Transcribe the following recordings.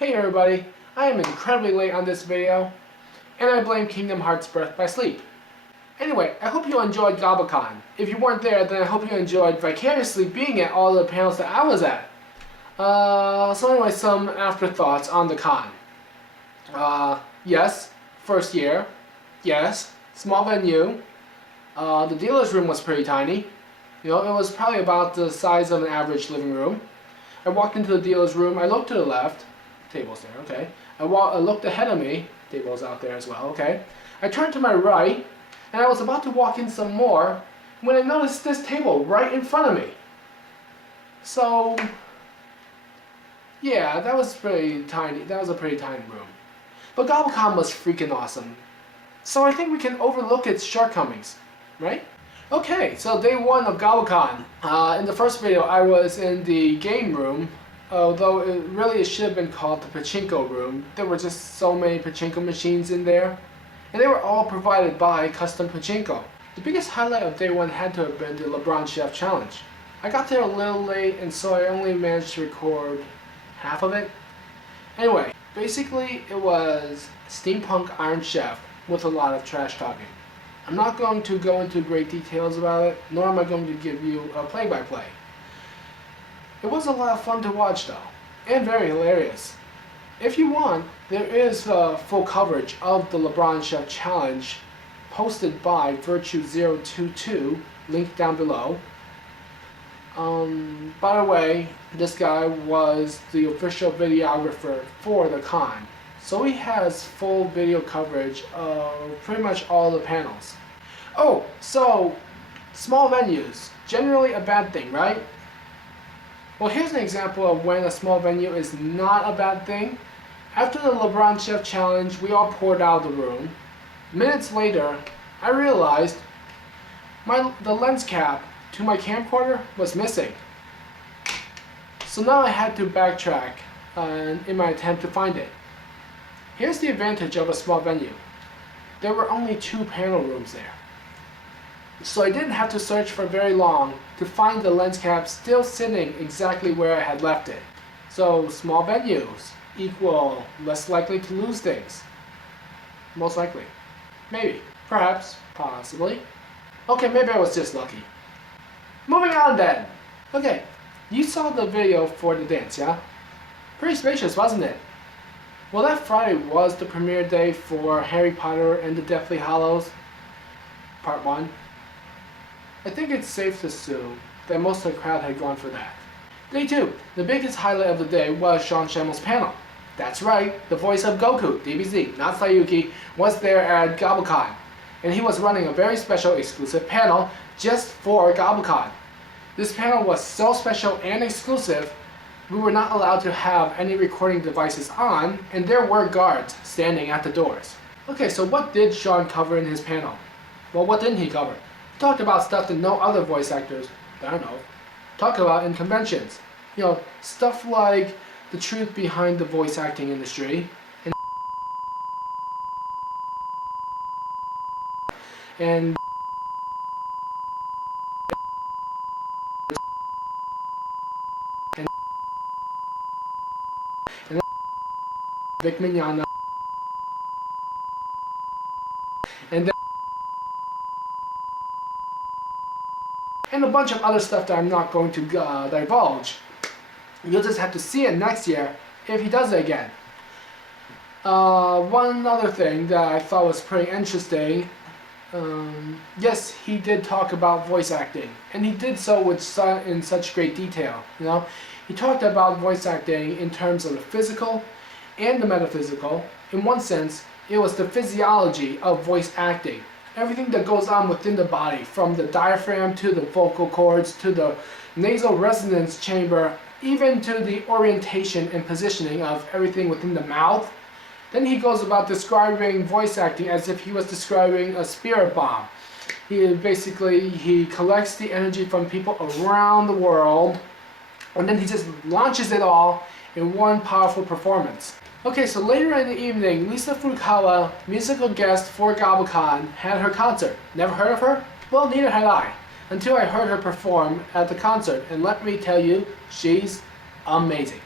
Hey everybody, I am incredibly late on this video, and I blame Kingdom Hearts Birth by Sleep. Anyway, I hope you enjoyed Gobble-Con. If you weren't there, then I hope you enjoyed vicariously being at all the panels that I was at. So anyway, some afterthoughts on the con. Yes, first year. Yes, small venue. The dealer's room was pretty tiny. You know, it was probably about the size of an average living room. I walked into the dealer's room, I looked to the left. Table's there, okay. I looked ahead of me. Table's out there as well, okay. I turned to my right, and I was about to walk in some more when I noticed this table right in front of me. So, yeah, that was pretty tiny. That was a pretty tiny room. But Gobble-Con was freaking awesome. So I think we can overlook its shortcomings, right? Okay, so day one of Gobble-Con. In the first video, I was in the game room. Although it should have been called the Pachinko room. There were just so many Pachinko machines in there. And they were all provided by Custom Pachinko. The biggest highlight of day one had to have been the LeBron Chef Challenge. I got there a little late, and so I only managed to record half of it. Anyway, basically it was Steampunk Iron Chef with a lot of trash talking. I'm not going to go into great details about it, nor am I going to give you a play-by-play. It was a lot of fun to watch though, and very hilarious. If you want, there is full coverage of the LeBron Chef Challenge posted by Virtue022, linked down below. By the way, this guy was the official videographer for the con, so he has full video coverage of pretty much all the panels. Oh, so small venues, generally a bad thing, right? Well, here's an example of when a small venue is not a bad thing. After the LeBron Chef Challenge, we all poured out of the room. Minutes later, I realized the lens cap to my camcorder was missing. So now I had to backtrack in my attempt to find it. Here's the advantage of a small venue. There were only 2 panel rooms there. So I didn't have to search for very long to find the lens cap still sitting exactly where I had left it. So small venues equal less likely to lose things. Most likely. Maybe. Perhaps. Possibly. Okay, maybe I was just lucky. Moving on then. Okay, you saw the video for the dance, yeah? Pretty spacious, wasn't it? Well, that Friday was the premiere day for Harry Potter and the Deathly Hallows, Part 1. I think it's safe to assume that most of the crowd had gone for that. Day 2, the biggest highlight of the day was Sean Shammel's panel. That's right, the voice of Goku, DBZ, not Sayuki, was there at Gobble-Con. And he was running a very special exclusive panel just for Gobble-Con. This panel was so special and exclusive, we were not allowed to have any recording devices on, and there were guards standing at the doors. Okay, so what did Sean cover in his panel? Well, what didn't he cover? He talked about stuff that no other voice actors, I don't know, talk about in conventions. You know, stuff like the truth behind the voice acting industry, and Vic Mignogna, and a bunch of other stuff that I'm not going to divulge. You'll just have to see it next year if he does it again. One other thing that I thought was pretty interesting, yes, he did talk about voice acting, and he did so in such great detail. You know, he talked about voice acting in terms of the physical and the metaphysical. In one sense, it was the physiology of voice acting. Everything that goes on within the body, from the diaphragm to the vocal cords to the nasal resonance chamber, even to the orientation and positioning of everything within the mouth. Then he goes about describing voice acting as if he was describing a spirit bomb. He collects the energy from people around the world, and then he just launches it all in one powerful performance. Okay, so later in the evening, Lisa Furukawa, musical guest for Gobble-Con, had her concert. Never heard of her? Well, neither had I, until I heard her perform at the concert, and let me tell you, she's amazing.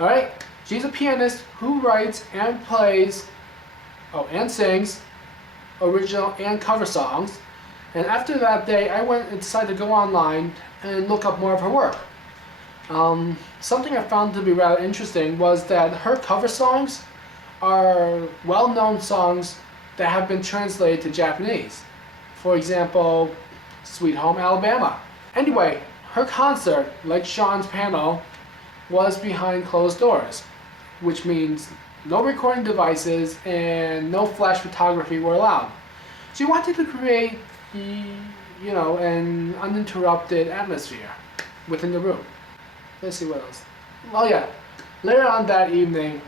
Alright, She's a pianist who writes and plays, and sings original and cover songs. And after that day, I went and decided to go online and look up more of her work. Something I found to be rather interesting was that her cover songs are well-known songs that have been translated to Japanese. For example, Sweet Home Alabama. Anyway, her concert, like Sean's panel, was behind closed doors, which means no recording devices and no flash photography were allowed. She wanted to create, an uninterrupted atmosphere within the room. Let's see what else. Oh yeah, later on that evening,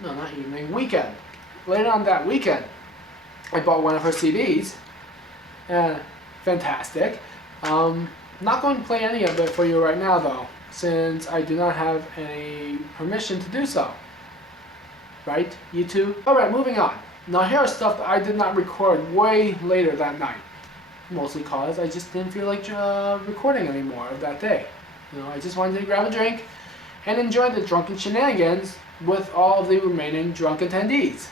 no, not evening, weekend. Later on that weekend, I bought one of her CDs. Fantastic. Not going to play any of it for you right now though, since I do not have any permission to do so. Right, YouTube? Alright, moving on. Now here are stuff that I did not record way later that night. Mostly cause I just didn't feel like recording anymore of that day. I just wanted to grab a drink and enjoy the drunken shenanigans with all of the remaining drunk attendees.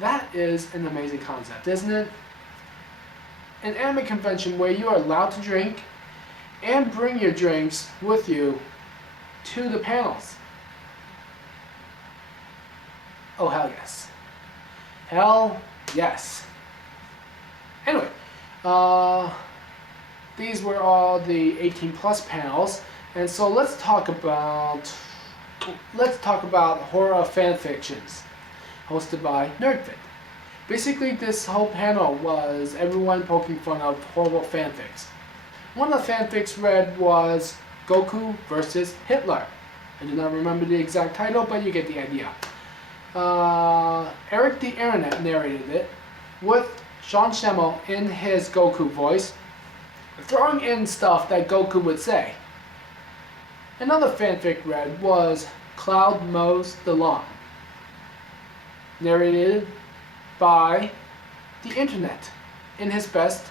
That is an amazing concept, isn't it? An anime convention where you are allowed to drink and bring your drinks with you to the panels. Oh, hell yes. Hell yes. Anyway, these were all the 18 plus panels, and so let's talk about horror fan fictions, hosted by Nerdfit. Basically, this whole panel was everyone poking fun of horrible fanfics. One of the fanfics read was Goku versus Hitler. I do not remember the exact title, but you get the idea. Eric the Internet narrated it, with Sean Schemmel in his Goku voice, throwing in stuff that Goku would say. Another fanfic read was Cloud Mows the Lawn, narrated by the Internet in his best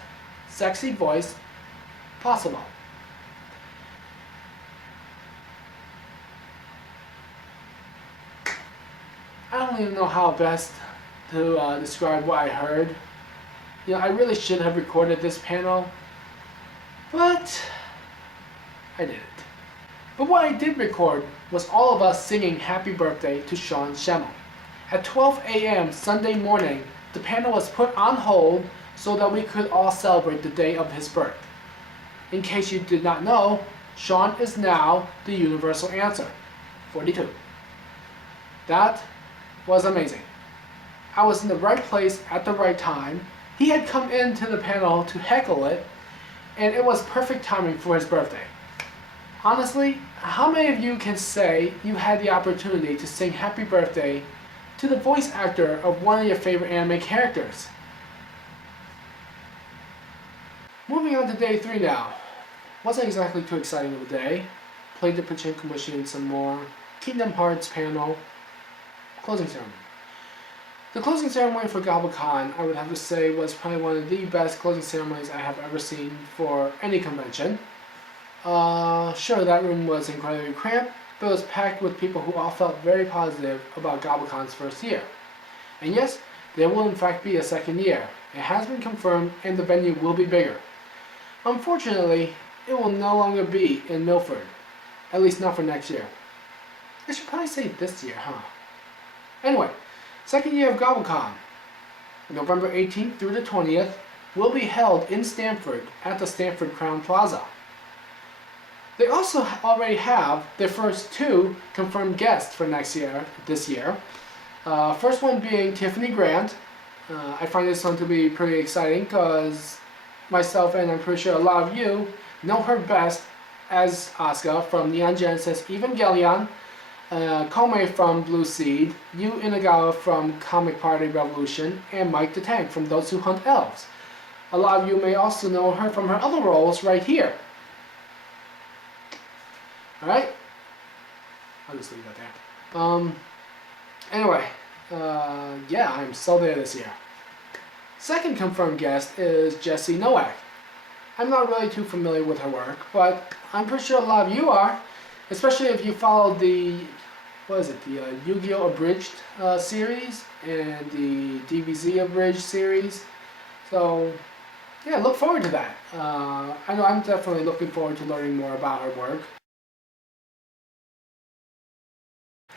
sexy voice possible. I don't even know how best to describe what I heard. I really should have recorded this panel, but I didn't. But what I did record was all of us singing Happy Birthday to Sean Schemmel. At 12 a.m. Sunday morning, the panel was put on hold so that we could all celebrate the day of his birth. In case you did not know, Sean is now the universal answer, 42. That was amazing. I was in the right place at the right time. He had come into the panel to heckle it, and it was perfect timing for his birthday. Honestly, how many of you can say you had the opportunity to sing Happy Birthday to the voice actor of one of your favorite anime characters? Moving on to day 3 now. Wasn't exactly too exciting of a day. Played the Pachinko machine some more. Kingdom Hearts panel. Closing ceremony. The closing ceremony for Gobble-Con, I would have to say, was probably one of the best closing ceremonies I have ever seen for any convention. Sure, that room was incredibly cramped, but it was packed with people who all felt very positive about Gobble-Con's first year. And yes, there will in fact be a second year. It has been confirmed, and the venue will be bigger. Unfortunately, it will no longer be in Milford, at least not for next year. I should probably say this year, huh? Anyway, second year of Gobble-Con, November 18th through the 20th, will be held in Stamford at the Stamford Crown Plaza. They also already have their first 2 confirmed guests for this year. First one being Tiffany Grant. I find this one to be pretty exciting because myself and I'm pretty sure a lot of you know her best as Asuka from Neon Genesis Evangelion, Kome from Blue Seed, Yu Inagawa from Comic Party Revolution, and Mike the Tank from Those Who Hunt Elves. A lot of you may also know her from her other roles right here. Alright? I'll just leave that there. Anyway, I'm so there this year. Second confirmed guest is Jesse Nowak. I'm not really too familiar with her work, but I'm pretty sure a lot of you are, especially if you followed the, what is it, the Yu-Gi-Oh! Abridged series and the DBZ Abridged series. So, yeah, look forward to that. I know I'm definitely looking forward to learning more about her work.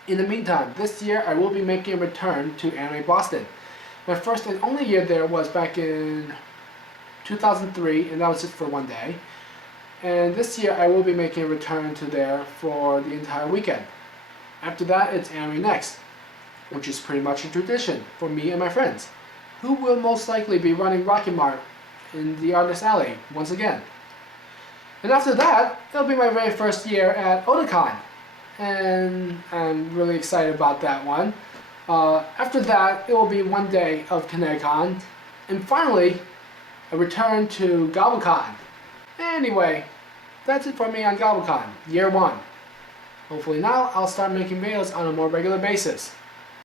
In the meantime, this year I will be making a return to Anime Boston. My first and only year there was back in 2003, and that was just for one day. And this year I will be making a return to there for the entire weekend. After that, it's Anime Next, which is pretty much a tradition for me and my friends, who will most likely be running Rocket Mart in the Artist Alley once again. And after that, it'll be my very first year at Otakon, and I'm really excited about that one. After that, it will be one day of Kineticon, and finally, a return to Gobble-Con. Anyway, that's it for me on Gobble-Con, year 1. Hopefully now I'll start making videos on a more regular basis.